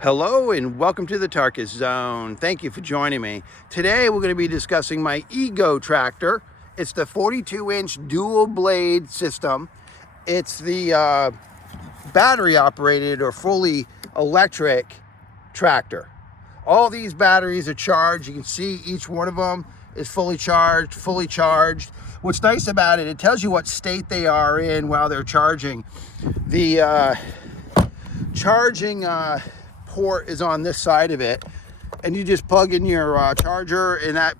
Hello and welcome to the Tarkus Zone. Thank you for joining me. Today we're going to be discussing my Ego tractor. It's the 42-inch dual blade system. It's the battery operated or fully electric tractor. All these batteries are charged. You can see each one of them is fully charged. What's nice about it, it tells you what state they are in while they're charging. The charging port is on this side of it, and you just plug in your charger, and that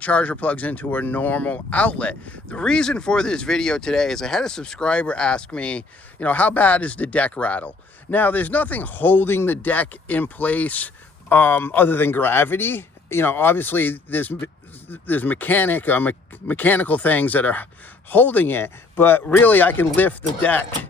charger plugs into a normal outlet. The reason for this video today is I had a subscriber ask me, how bad is the deck rattle? Now, there's nothing holding the deck in place other than gravity. Obviously there's mechanical things that are holding it, but really I can lift the deck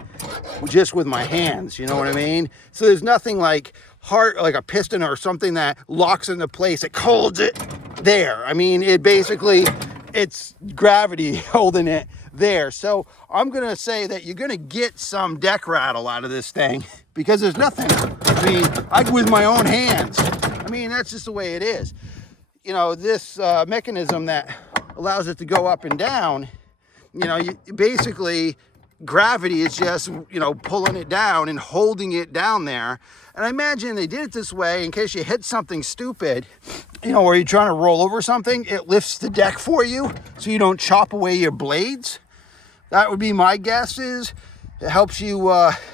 just with my hands, you know what I mean? So there's nothing like hard, like a piston or something that locks into place, it holds it there. I mean, it's gravity holding it there. So I'm gonna say that you're gonna get some deck rattle out of this thing because there's nothing, with my own hands. That's just the way it is. This mechanism that allows it to go up and down, basically gravity is just, pulling it down and holding it down there. And I imagine they did it this way in case you hit something stupid, or you're trying to roll over something, it lifts the deck for you so you don't chop away your blades. That would be my guess. Is it helps you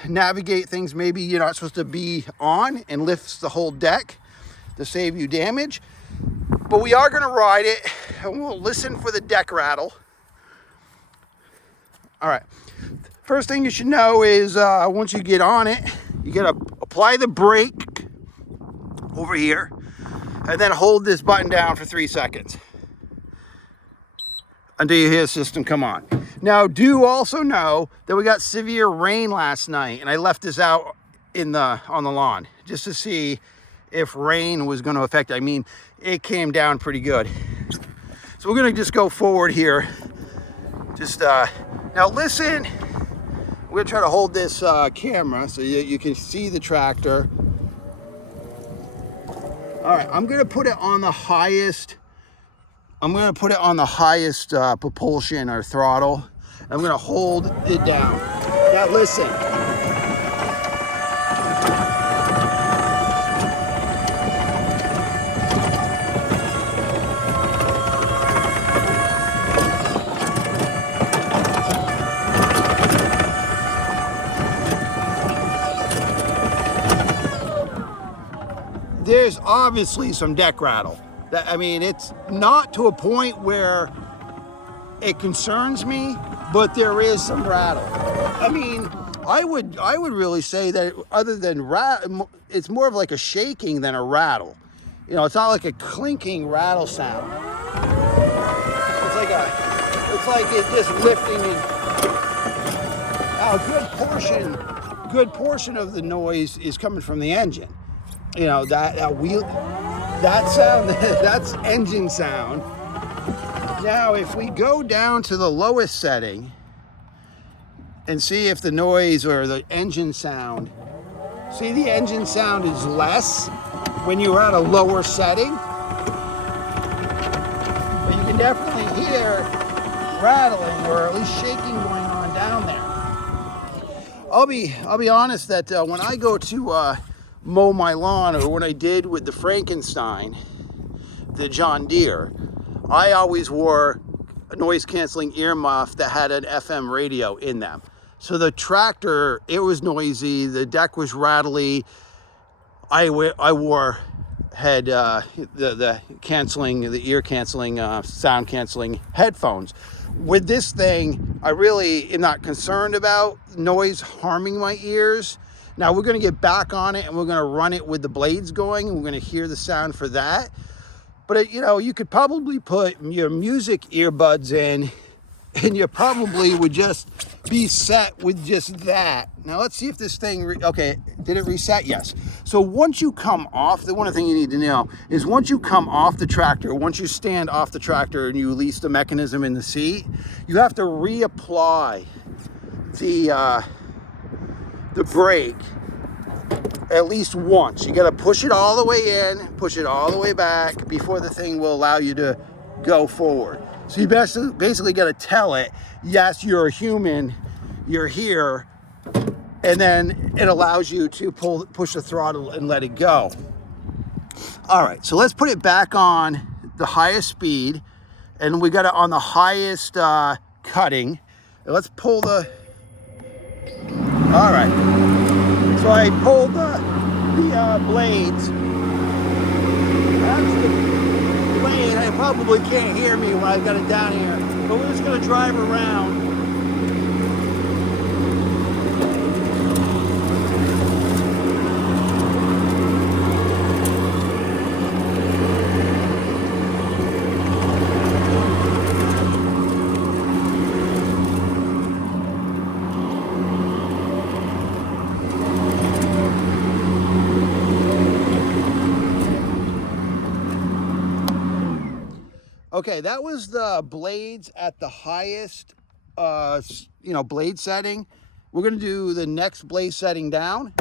navigate things maybe you're not supposed to be on, and lifts the whole deck to save you damage. But we are going to ride it and we'll listen for the deck rattle. All right. First thing you should know is once you get on it, you got to apply the brake over here and then hold this button down for 3 seconds until you hear the system come on. Now, do also know that we got severe rain last night, and I left this out on the lawn just to see if rain was going to affect it. It came down pretty good. So we're going to just go forward here. Now listen. We're gonna try to hold this camera so you can see the tractor. All right, I'm gonna put it on the highest. Propulsion or throttle. I'm gonna hold it down. Now listen. There's obviously some deck rattle. It's not to a point where it concerns me, but there is some rattle. I would really say that other than it's more of like a shaking than a rattle. It's not like a clinking rattle sound. It's like it's just lifting and a good portion of the noise is coming from the engine. That sound, that's engine sound. Now, if we go down to the lowest setting and see if the noise or the engine sound, the engine sound is less when you're at a lower setting, but you can definitely hear rattling or at least shaking going on down there. I'll be honest that when I go to mow my lawn, or when I did with the Frankenstein, the John Deere, I always wore a noise canceling earmuff that had an FM radio in them. So the tractor, it was noisy, the deck was rattly. I had the ear canceling, sound canceling headphones. With this thing, I really am not concerned about noise harming my ears. Now we're going to get back on it and we're going to run it with the blades going, and we're going to hear the sound for that. But you could probably put your music earbuds in and you probably would just be set with just that. Now let's see if this thing, okay, did it reset? Yes. So once you come off, the one thing you need to know is once you come off the tractor, once you stand off the tractor and you release the mechanism in the seat, you have to reapply the brake at least once. You got to push it all the way in, push it all the way back before the thing will allow you to go forward. So you basically got to tell it, yes, you're a human, you're here, and then it allows you to push the throttle and let it go. All right, so let's put it back on the highest speed, and we got it on the highest cutting. And let's pull the, all right. So I pulled the blades. That's the blade. I probably can't hear me when I've got it down here, but we're just gonna drive around. Okay, that was the blades at the highest, blade setting. We're gonna do the next blade setting down.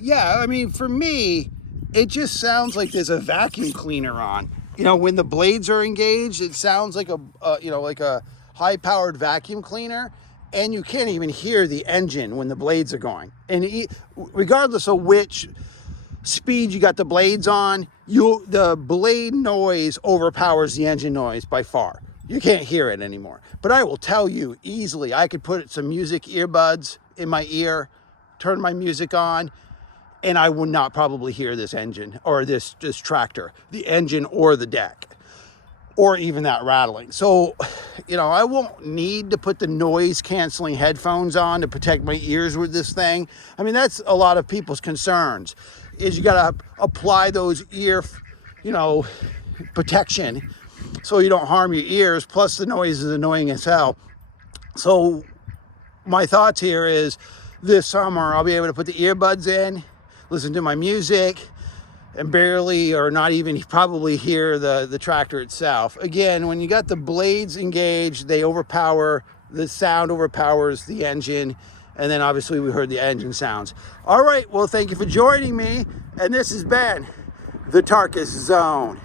Yeah, I mean, for me, it just sounds like there's a vacuum cleaner on. You know, when the blades are engaged, it sounds like a high-powered vacuum cleaner, and you can't even hear the engine when the blades are going. And regardless of which speed you got the blades on, the blade noise overpowers the engine noise by far. You can't hear it anymore. But I will tell you easily, I could put some music earbuds in my ear, turn my music on, and I would not probably hear this engine or this tractor, the engine or the deck, or even that rattling. So, I won't need to put the noise canceling headphones on to protect my ears with this thing. I mean, that's a lot of people's concerns, is you got to apply those ear, protection so you don't harm your ears. Plus the noise is annoying as hell. So my thoughts here is this summer I'll be able to put the earbuds in, listen to my music, and barely or not even probably hear the tractor itself. Again, when you got the blades engaged, the sound overpowers the engine, and then obviously we heard the engine sounds. All right, well, thank you for joining me, and this has been the Tarkus Zone.